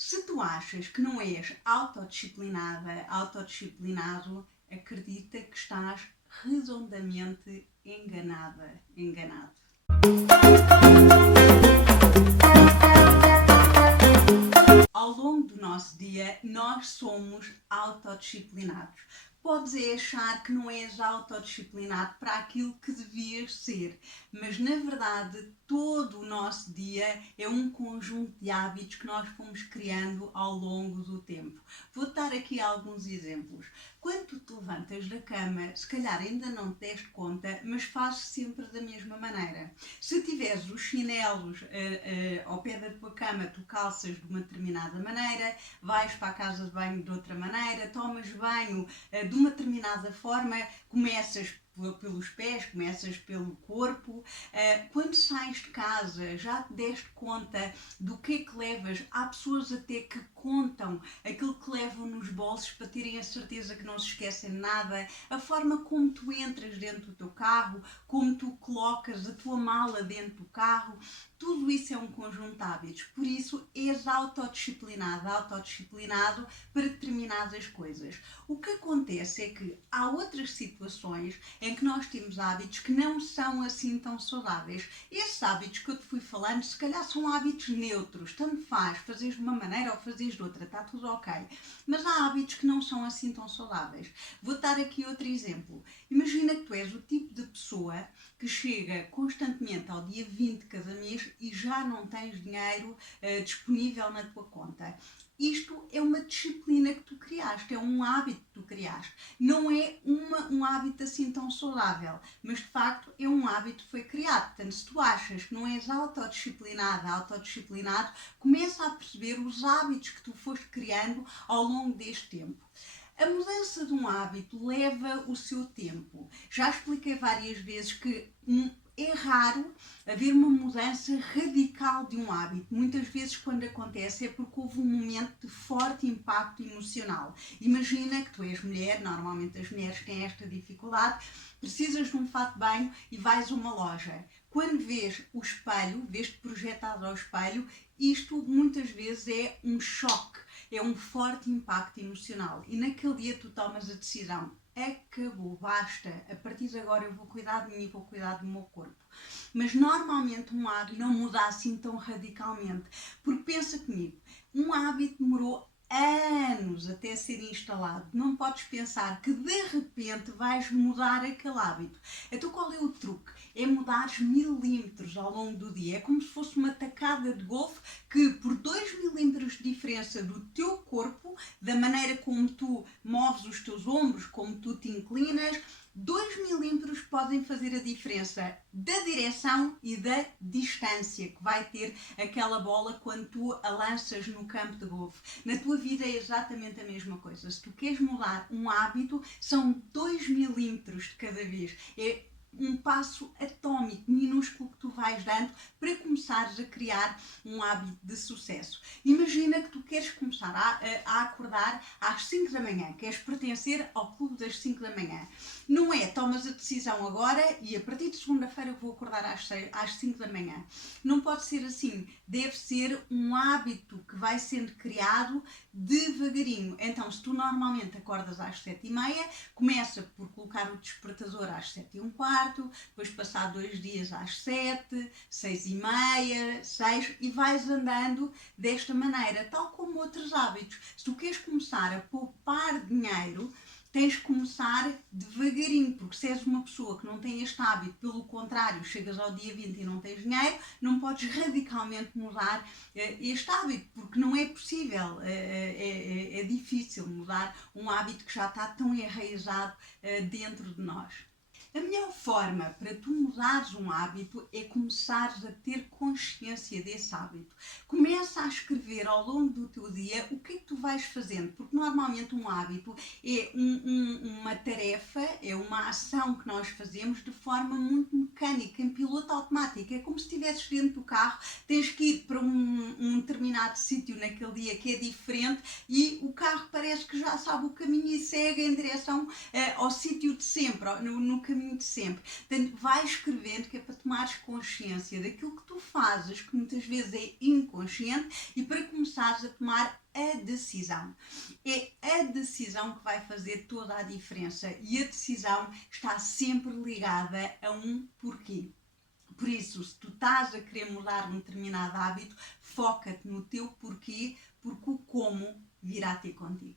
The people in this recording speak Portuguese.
Se tu achas que não és autodisciplinada, autodisciplinado, acredita que estás redondamente enganada, enganado. Ao longo do nosso dia, nós somos autodisciplinados. Podes achar que não és autodisciplinado para aquilo que devias ser, mas na verdade todo o nosso dia é um conjunto de hábitos que nós fomos criando ao longo do tempo. Vou dar aqui alguns exemplos. Quando tu te levantas da cama, se calhar ainda não te deste conta, mas fazes sempre da mesma maneira. Se tiveres os chinelos ao pé da tua cama, tu calças de uma determinada maneira, vais para a casa de banho de outra maneira, tomas banho de uma determinada forma, começas pelos pés, começas pelo corpo. Quando sais de casa, já te deste conta do que é que levas? Há pessoas até que contam aquilo que levam nos bolsos para terem a certeza que não se esquecem de nada, a forma como tu entras dentro do teu carro, como tu colocas a tua mala dentro do carro. Tudo isso é um conjunto de hábitos, por isso és autodisciplinado para determinadas coisas. O que acontece é que há outras situações em que nós temos hábitos que não são assim tão saudáveis. Esses hábitos que eu te fui falando, se calhar são hábitos neutros, tanto faz, fazeres de uma maneira ou fazeres de outra, está tudo ok. Mas há hábitos que não são assim tão saudáveis. Vou dar aqui outro exemplo. Imagina que tu és o tipo de pessoa que chega constantemente ao dia 20 de cada mês e já não tens dinheiro disponível na tua conta. Isto é uma disciplina que tu criaste, é um hábito que tu criaste. Não é um hábito assim tão saudável, mas de facto é um hábito que foi criado. Portanto, se tu achas que não és autodisciplinado, começa a perceber os hábitos que tu foste criando ao longo deste tempo. A mudança de um hábito leva o seu tempo. Já expliquei várias vezes que é raro haver uma mudança radical de um hábito. Muitas vezes, quando acontece, é porque houve um momento de forte impacto emocional. Imagina que tu és mulher, normalmente as mulheres têm esta dificuldade, precisas de um fato de banho e vais a uma loja. Quando vês o espelho, vês-te projetado ao espelho, isto muitas vezes é um choque, é um forte impacto emocional. E naquele dia tu tomas a decisão: acabou, basta, a partir de agora eu vou cuidar de mim e vou cuidar do meu corpo. Mas normalmente um hábito não muda assim tão radicalmente, porque pensa comigo, um hábito demorou anos até ser instalado. Não podes pensar que de repente vais mudar aquele hábito. Então qual é o truque? É mudar milímetros ao longo do dia. É como se fosse uma tacada de golfe que por 2 milímetros de diferença do teu corpo, da maneira como tu moves os teus ombros, como tu te inclinas, 2 milímetros podem fazer a diferença da direção e da distância que vai ter aquela bola quando tu a lanças no campo de golfe. Na tua vida é exatamente a mesma coisa. Se tu queres mudar um hábito, são 2 milímetros de cada vez. É um passo atómico, minúsculo que tu vais dando para começares a criar um hábito de sucesso. Imagina que tu queres começar a acordar às 5 da manhã, queres pertencer ao clube das 5 da manhã. Não é, tomas a decisão agora e a partir de segunda-feira eu vou acordar às 5 da manhã. Não pode ser assim, deve ser um hábito que vai sendo criado devagarinho. Então, se tu normalmente acordas às 7h30, começa por colocar o despertador às 7h15, depois passar 2 dias às 7, 6h30, 6 e vais andando desta maneira, tal como outros hábitos. Se tu queres começar a poupar dinheiro, tens de começar devagarinho, porque se és uma pessoa que não tem este hábito, pelo contrário, chegas ao dia 20 e não tens dinheiro, não podes radicalmente mudar este hábito, porque não é possível, é difícil mudar um hábito que já está tão enraizado dentro de nós. A melhor forma para tu mudares um hábito é começares a ter consciência desse hábito. Começa a escrever ao longo do teu dia o que é que tu vais fazendo, porque normalmente um hábito é uma tarefa, é uma ação que nós fazemos de forma muito mecânica, em piloto automático. É como se estivesses dentro do carro, tens que ir para um determinado determinado sítio naquele dia que é diferente e o carro parece que já sabe o caminho e segue em direção ao sítio de sempre, no caminho de sempre. Portanto, vai escrevendo, que é para tomares consciência daquilo que tu fazes, que muitas vezes é inconsciente, e para começares a tomar a decisão. É a decisão que vai fazer toda a diferença e a decisão está sempre ligada a um porquê. Por isso, se tu estás a querer mudar um determinado hábito, foca-te no teu porquê, porque o como virá ter contigo.